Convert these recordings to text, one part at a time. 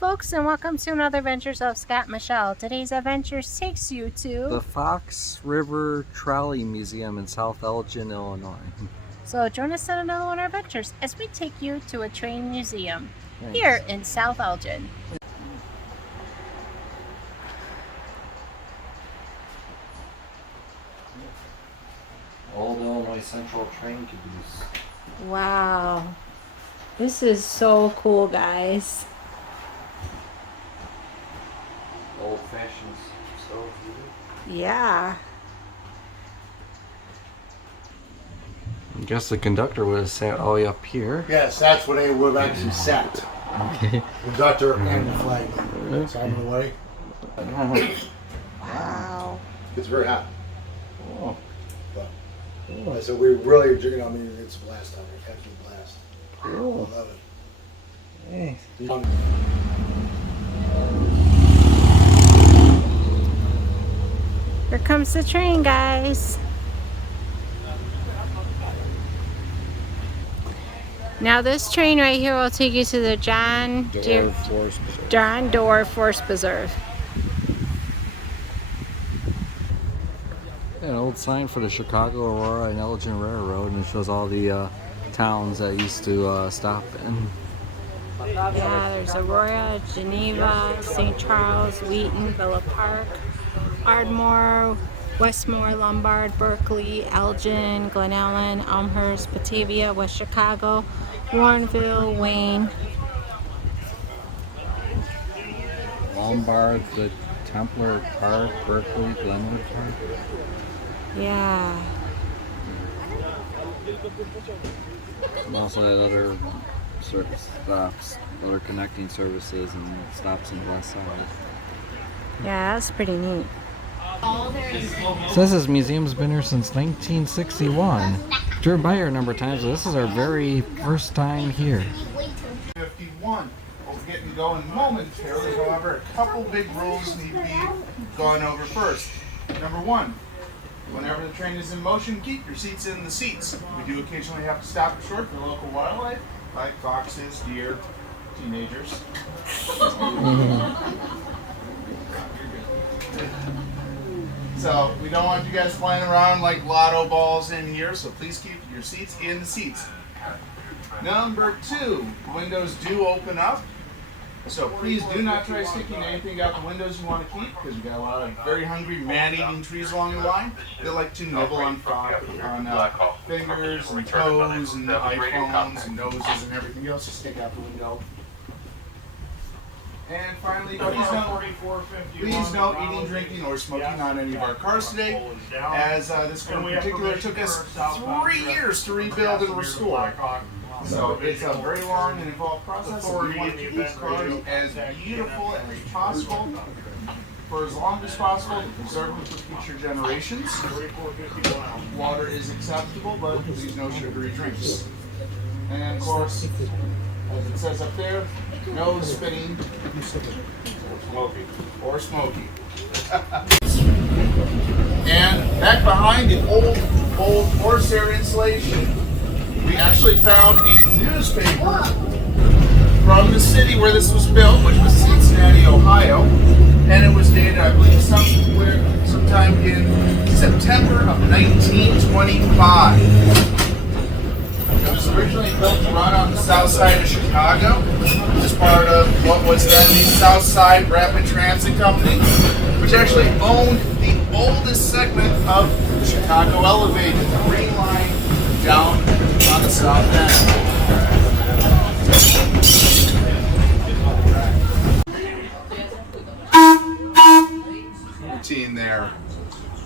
folks, and welcome to another Adventures of Scott and Michelle. Today's adventure takes you to the Fox River Trolley Museum in South Elgin, Illinois. So join us on another one of our adventures as we take you to a train museum here in South Elgin. Old Illinois Central train caboose. Wow, this is so cool, guys. Old-fashioned stove. Yeah. I guess the conductor would have sat all the way up here. Yes, that's where they would have actually sat. Okay. The conductor and the flag. It's out of the way. Wow. It's very hot. Oh. But, so we really, I mean, it's a blast out there. It's a blast. Cool. I love it. Hey. Here comes the train, guys. Now this train right here will take you to the John Doerr Forest Preserve. An old sign for the Chicago, Aurora, and Elgin Railroad, and it shows all the towns that used to stop in. Yeah, there's Aurora, Geneva, St. Charles, Wheaton, Villa Park, Ardmore, Westmore, Lombard, Berkeley, Elgin, Glen Ellen, Elmhurst, Batavia, West Chicago, Warrenville, Wayne. Lombard, the Templar Park, Berkeley, Glenwood Park. Yeah. And also had other stops, other connecting services and stops on the west side. Yeah, that's pretty neat. It says this museum's been here since 1961. Driven by here a number of times, so this is our very first time here. 51. We'll be getting going momentarily. However, a couple big rules need to be gone over first. Number one, whenever the train is in motion, keep your seats in the seats. We do occasionally have to stop short for local wildlife, like foxes, deer, teenagers. So we don't want you guys flying around like lotto balls in here, so please keep your seats in the seats. Number two, windows do open up, so please do not try sticking anything out the windows you want to keep, because we've got a lot of very hungry man-eating trees along the line. They like to nibble on fingers and toes and iPhones and noses and everything else to stick out the window. And finally, please no eating, drinking, or smoking on any of our cars today, as this car in particular took us 3 years to rebuild and restore. So it's a very long and involved process, and we want to keep these cars as beautiful as possible for as long as possible to preserve them for future generations. Water is acceptable, but please no sugary drinks. And of course, as it says up there, no spitting or smoking. And back behind the old horsehair insulation, we actually found a newspaper from the city where this was built, which was Cincinnati, Ohio, and it was dated, I believe, sometime in September of 1925. It was originally built to run on the south side of Chicago as part of what was then the South Side Rapid Transit Company, which actually owned the oldest segment of the Chicago Elevated, the Green Line down on the south end. Routine there.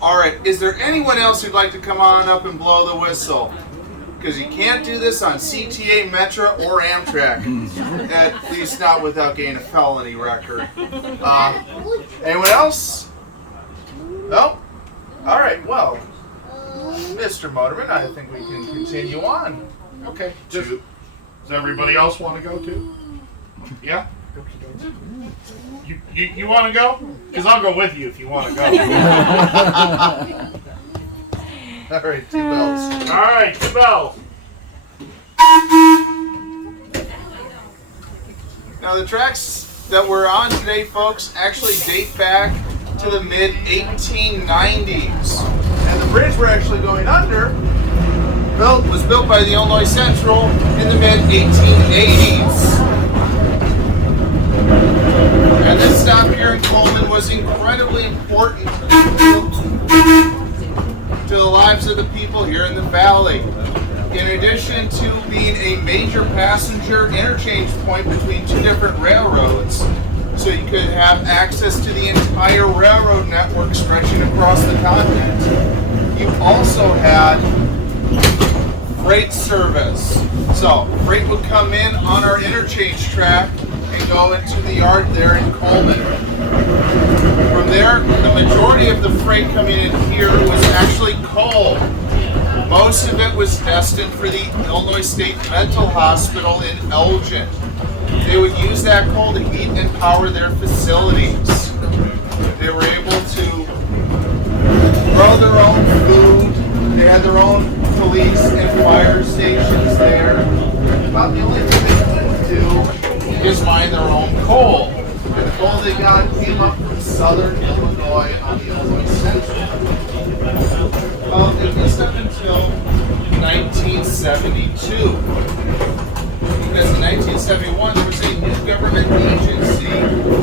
All right, is there anyone else who'd like to come on up and blow the whistle? Because you can't do this on CTA, Metra, or Amtrak. At least not without getting a felony record. Anyone else? No? All right, well, Mr. Motorman, I think we can continue on. Okay. Does everybody else want to go too? Yeah? You want to go? Because I'll go with you if you want to go. All right, 2 bells. All right, 2 bells. Now the tracks that we're on today, folks, actually date back to the mid-1890s. And the bridge we're actually going under was built by the Illinois Central in the mid-1880s. And this stop here in Coleman was incredibly important to the lives of the people here in the valley. In addition to being a major passenger interchange point between two different railroads, so you could have access to the entire railroad network stretching across the continent, you also had freight service. So freight would come in on our interchange track and go into the yard there in Coleman. From there, the majority of the freight coming in here was actually coal. Most of it was destined for the Illinois State Mental Hospital in Elgin. They would use that coal to heat and power their facilities. They were able to grow their own food. They had their own police and fire stations there. About the only thing they couldn't do is mine their own coal. And the coal they got came up from southern Illinois on the Illinois Central. Well, at least up until 1972. Because in 1971 there was a new government agency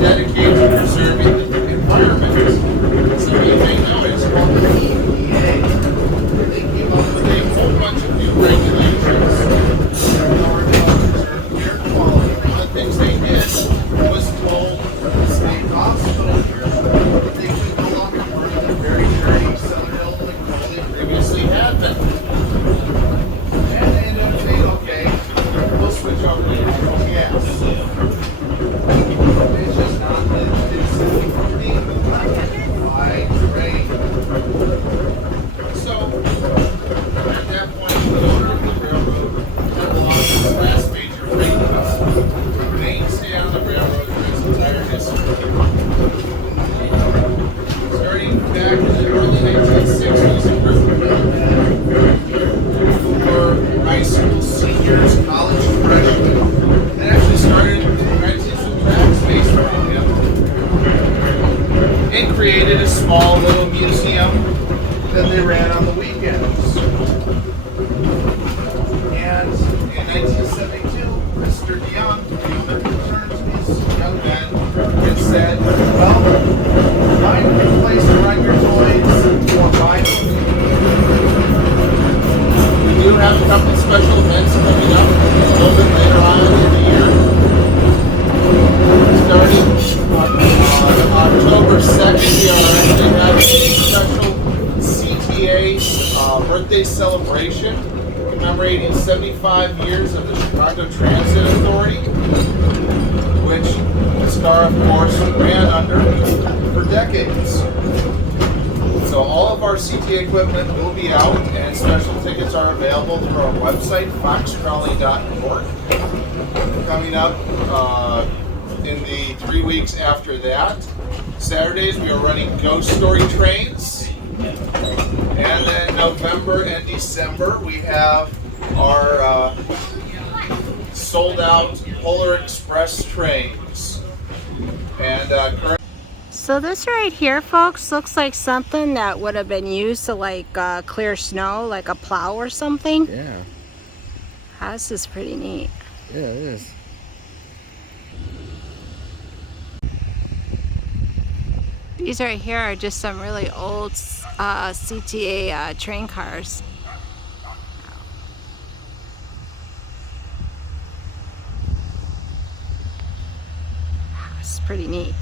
dedicated to preserving the environment. Some of you may know it's called the EPA. They came up with a whole bunch of new regulations in order to preserve air quality. One of the things they did was told the state hospital here that they could no longer burn the very dirty southern Illinois coal they previously had been. And they ended up saying, okay, we'll switch over to natural gas. It's just not that it's being wide terrain. So, at that point, the owner of the railroad had lost its last major freight customer, the mainstay on the railroad for its entire history. Starting back in the early 1960s, a group of who were high school seniors, college freshmen, and actually started renting some track space from him and created a small little museum that they ran on the weekends. And in 1972, Mr. DeYoung, the owner, turned to his young men and said, well, find a place to run your toys or buy them. We do have a couple special events coming up a little bit later on in the year. Starting on October 2nd, we are actually having a special CTA birthday celebration commemorating 75 years of the Chicago Transit Authority, which the star, of course, ran under for decades. So all of our CTA equipment will be out, and special tickets are available through our website, foxtrolley.org. Coming up in the 3 weeks after that, Saturdays we are running ghost story trains. And then November and December we have our sold out Polar Express trains. And So this right here, folks, looks like something that would have been used to like clear snow, like a plow or something. Yeah. This is pretty neat. Yeah, it is. These right here are just some really old CTA train cars. It's pretty neat.